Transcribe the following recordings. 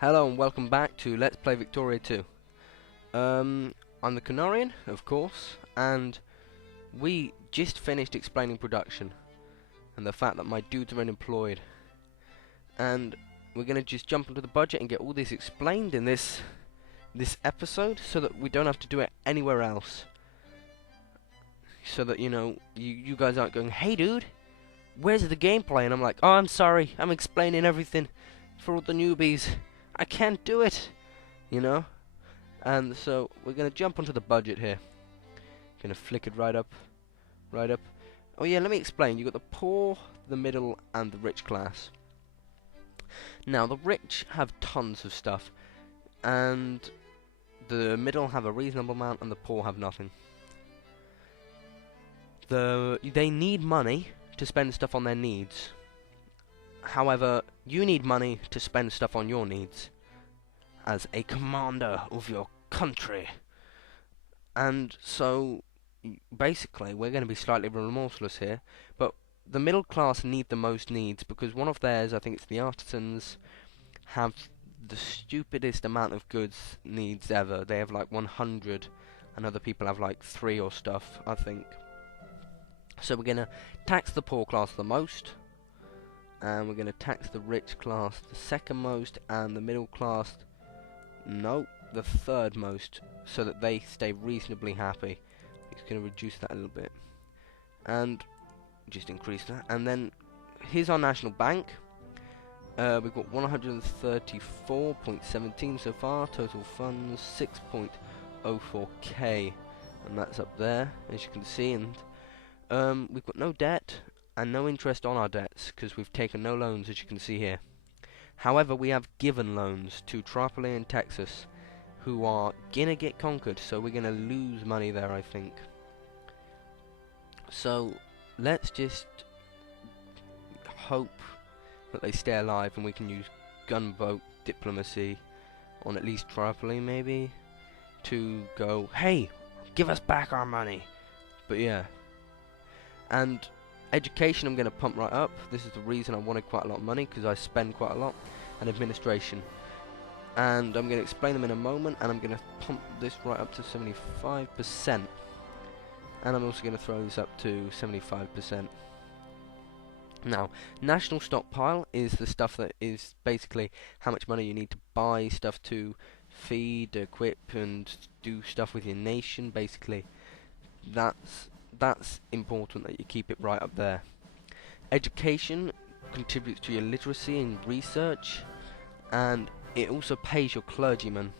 Hello and welcome back to Let's Play Victoria 2. I'm the Canarian, of course, and we just finished explaining production and the fact that my dudes are unemployed. And we're going to just jump into the budget and get all this explained in this episode so that we don't have to do it anywhere else. So that, you guys aren't going, "Hey dude, where's the gameplay?" And I'm like, "Oh, I'm sorry, I'm explaining everything for all the newbies. I can't do it," And so we're gonna jump onto the budget here. Gonna flick it right up, right up. Oh yeah, let me explain. You got the poor, the middle, and the rich class. Now the rich have tons of stuff, and the middle have a reasonable amount, and the poor have nothing. They need money to spend stuff on their needs. However, you need money to spend stuff on your needs as a commander of your country. And so, basically, we're going to be slightly remorseless here, but the middle class need the most needs because one of theirs, I think it's the artisans, have the stupidest amount of goods needs ever. They have like 100, and other people have like 3 or stuff, I think. So we're going to tax the poor class the most, and we're going to tax the rich class the second most, and the middle class, no, the third most, so that they stay reasonably happy. It's going to reduce that a little bit, and just increase that. And then here's our national bank. We've got 134.17 so far. Total funds 6.04k, and that's up there, as you can see. And we've got no debt and no interest on our debts because we've taken no loans, as you can see here. However, we have given loans to Tripoli and Texas, who are gonna get conquered, so we're gonna lose money there, I think. So let's just hope that they stay alive and we can use gunboat diplomacy on at least Tripoli, maybe, to go, "Hey, give us back our money." But yeah. And education I'm going to pump right up. This is the reason I wanted quite a lot of money, because I spend quite a lot. And administration. And I'm going to explain them in a moment, and I'm going to pump this right up to 75%. And I'm also going to throw this up to 75%. Now, national stockpile is the stuff that is basically how much money you need to buy stuff to feed, equip, and do stuff with your nation, basically. That's important that you keep it right up there. Education contributes to your literacy and research, and it also pays your clergymen.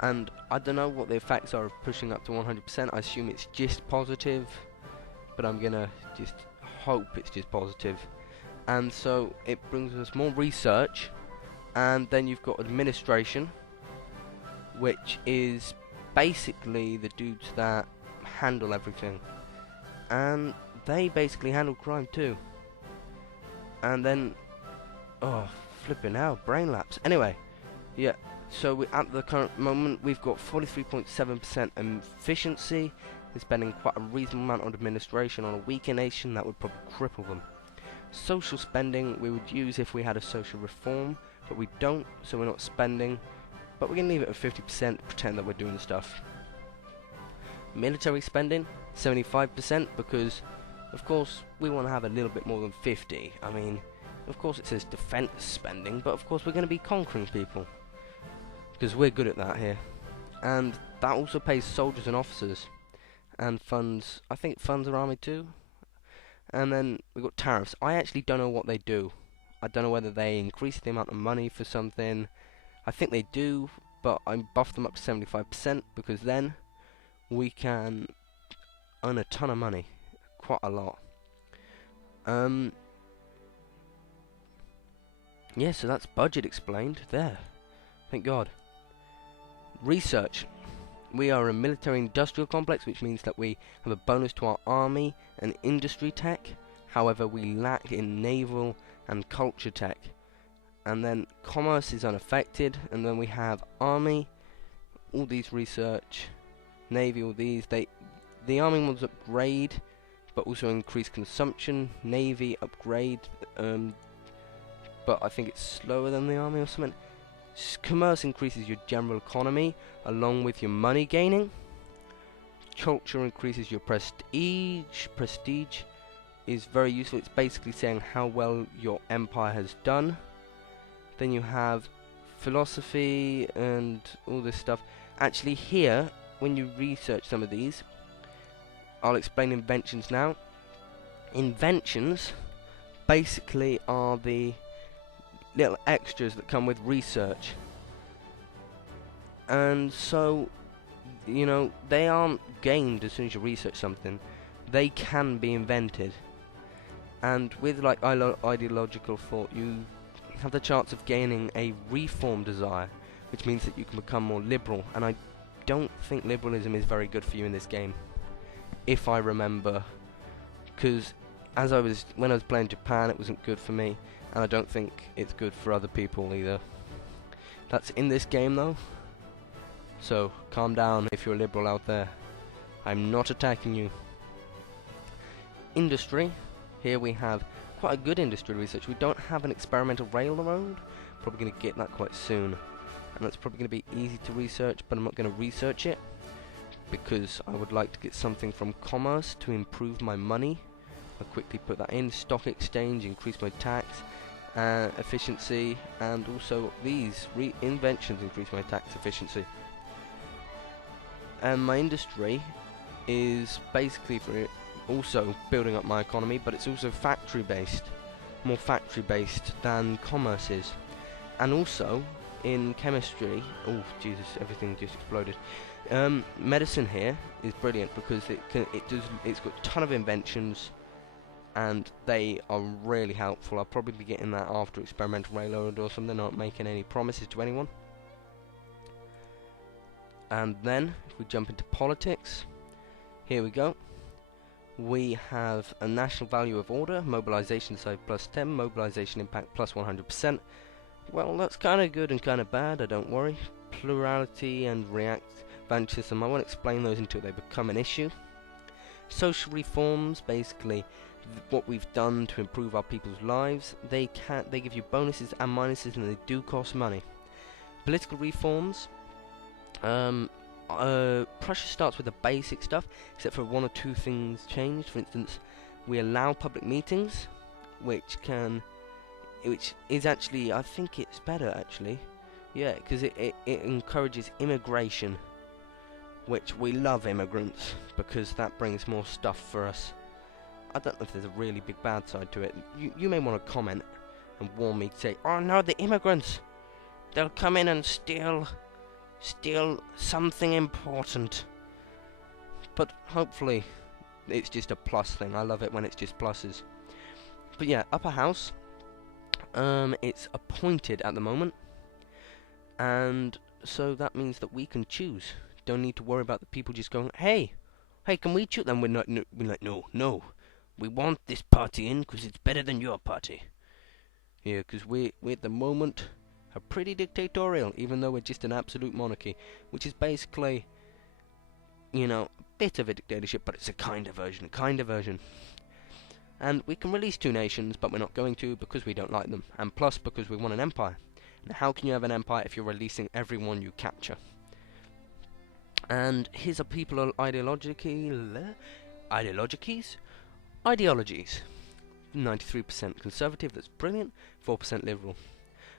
And I don't know what the effects are of pushing up to 100%. I assume it's just positive, but I'm gonna just hope it's just positive. And so it brings us more research, and then you've got administration, which is basically the dudes that handle everything, and they basically handle crime too. And then, oh, flipping out, brain lapse. Anyway, yeah, so at the current moment we've got 43.7% efficiency. They're spending quite a reasonable amount on administration. On a weaker nation, that would probably cripple them. Social spending we would use if we had a social reform, but we don't, so we're not spending, but we're going to leave it at 50%, pretend that we're doing stuff. Military spending 75%, because of course we want to have a little bit more than 50. I mean, of course it says defense spending, but of course we're going to be conquering people because we're good at that here. And that also pays soldiers and officers, and funds, I think funds our army too. And then we've got tariffs. I actually don't know what they do. I don't know whether they increase the amount of money for something. I think they do, but I buffed them up to 75% because then we can earn a ton of money, quite a lot. Yeah, so that's budget explained there. Thank God. Research. We are a military industrial complex, which means that we have a bonus to our army and industry tech. However, we lack in naval and culture tech. And then commerce is unaffected, and then we have army, all these research, navy, all these. The army ones upgrade, but also increase consumption. Navy upgrade, but I think it's slower than the army or something. Commerce increases your general economy along with your money gaining. Culture increases your prestige. Prestige is very useful. It's basically saying how well your empire has done. Then you have philosophy and all this stuff. Actually here, when you research some of these, I'll explain inventions now. Inventions basically are the little extras that come with research. And so, you know, they aren't gained as soon as you research something. They can be invented. And with like ideological thought, you have the chance of gaining a reform desire, which means that you can become more liberal. And I don't think liberalism is very good for you in this game, if I remember, because when I was playing Japan, it wasn't good for me, and I don't think it's good for other people either. That's in this game though, so calm down if you're a liberal out there. I'm not attacking you. Industry. Here we have quite a good industry research. We don't have an experimental railroad. Probably going to get that quite soon, and that's probably going to be easy to research, but I'm not going to research it because I would like to get something from commerce to improve my money. I'll quickly put that in. Stock exchange, increase my tax efficiency, and also these inventions increase my tax efficiency. And my industry is basically for it also building up my economy, but it's also factory based, more factory based than commerce is. And also in chemistry, oh Jesus, everything just exploded. Medicine here is brilliant because it's got a ton of inventions, and they are really helpful. I'll probably be getting that after experimental railroad or something. Not making any promises to anyone. And then if we jump into politics, here we go. We have a national value of order, mobilization side +10, mobilization impact +100%. Well, that's kind of good and kind of bad, I don't worry. Plurality and advantage system, I won't explain those until they become an issue. Social reforms, basically what we've done to improve our people's lives. They give you bonuses and minuses, and they do cost money. Political reforms, Prussia starts with the basic stuff, except for one or two things changed. For instance, we allow public meetings, which is actually, I think it's better actually, yeah, because it encourages immigration, which we love immigrants, because that brings more stuff for us. I don't know if there's a really big bad side to it. You may want to comment and warn me to say, oh no, the immigrants, they'll come in and steal something important. But hopefully it's just a plus thing. I love it when it's just pluses. But yeah, upper house, it's appointed at the moment, and so that means that we can choose. Don't need to worry about the people just going, hey, can we choose? Then we're like, no, we want this party in because it's better than your party. Yeah, because we at the moment are pretty dictatorial, even though we're just an absolute monarchy, which is basically, you know, a bit of a dictatorship, but it's a kind of version. And we can release 2 nations, but we're not going to because we don't like them, and plus because we want an empire. Now, how can you have an empire if you're releasing everyone you capture? And here's a people ideologies. 93% conservative, that's brilliant. 4% liberal.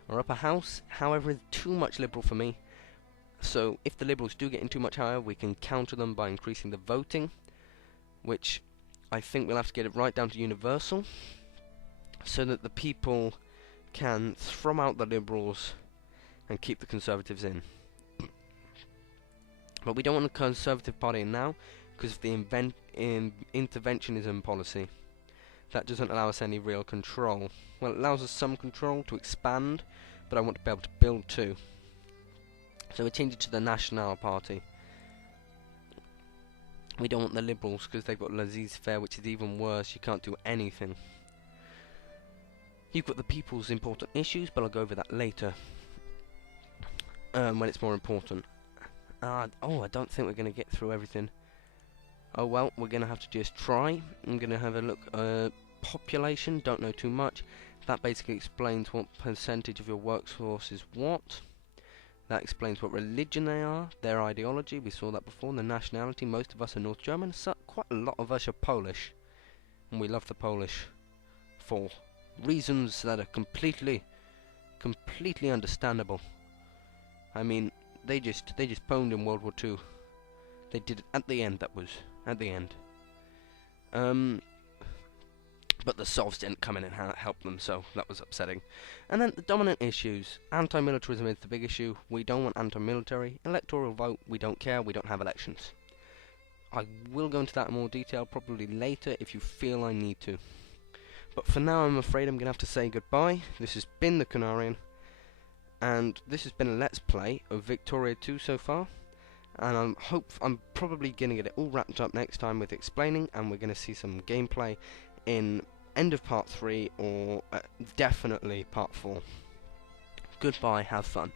Our upper house, however, is too much liberal for me. So if the liberals do get in too much power, we can counter them by increasing the voting, which I think we'll have to get it right down to universal, so that the people can throw out the liberals and keep the conservatives in. But we don't want the Conservative Party in now because of the interventionism policy. That doesn't allow us any real control. Well, it allows us some control to expand, but I want to be able to build too. So we change it to the National Party. We don't want the Liberals because they've got laissez-faire, which is even worse. You can't do anything. You've got the people's important issues, but I'll go over that later when it's more important. I don't think we're going to get through everything. Oh well, we're going to have to just try. I'm going to have a look. Population, don't know too much. That basically explains what percentage of your workforce is what. That explains what religion they are, their ideology, we saw that before, and the nationality. Most of us are North German, so quite a lot of us are Polish. And we love the Polish for reasons that are completely understandable. I mean, they just pwned in World War II. They did it at the end, that was, at the end. But the Sovs didn't come in and help them, so that was upsetting. And then the dominant issues. Anti-militarism is the big issue. We don't want anti-military. Electoral vote, we don't care, we don't have elections. I will go into that in more detail, probably later, if you feel I need to. But for now, I'm afraid I'm going to have to say goodbye. This has been the Canarian, and this has been a Let's Play of Victoria 2 so far. And I'm probably going to get it all wrapped up next time with explaining, and we're going to see some gameplay in end of part 3 or definitely part 4. Goodbye, have fun.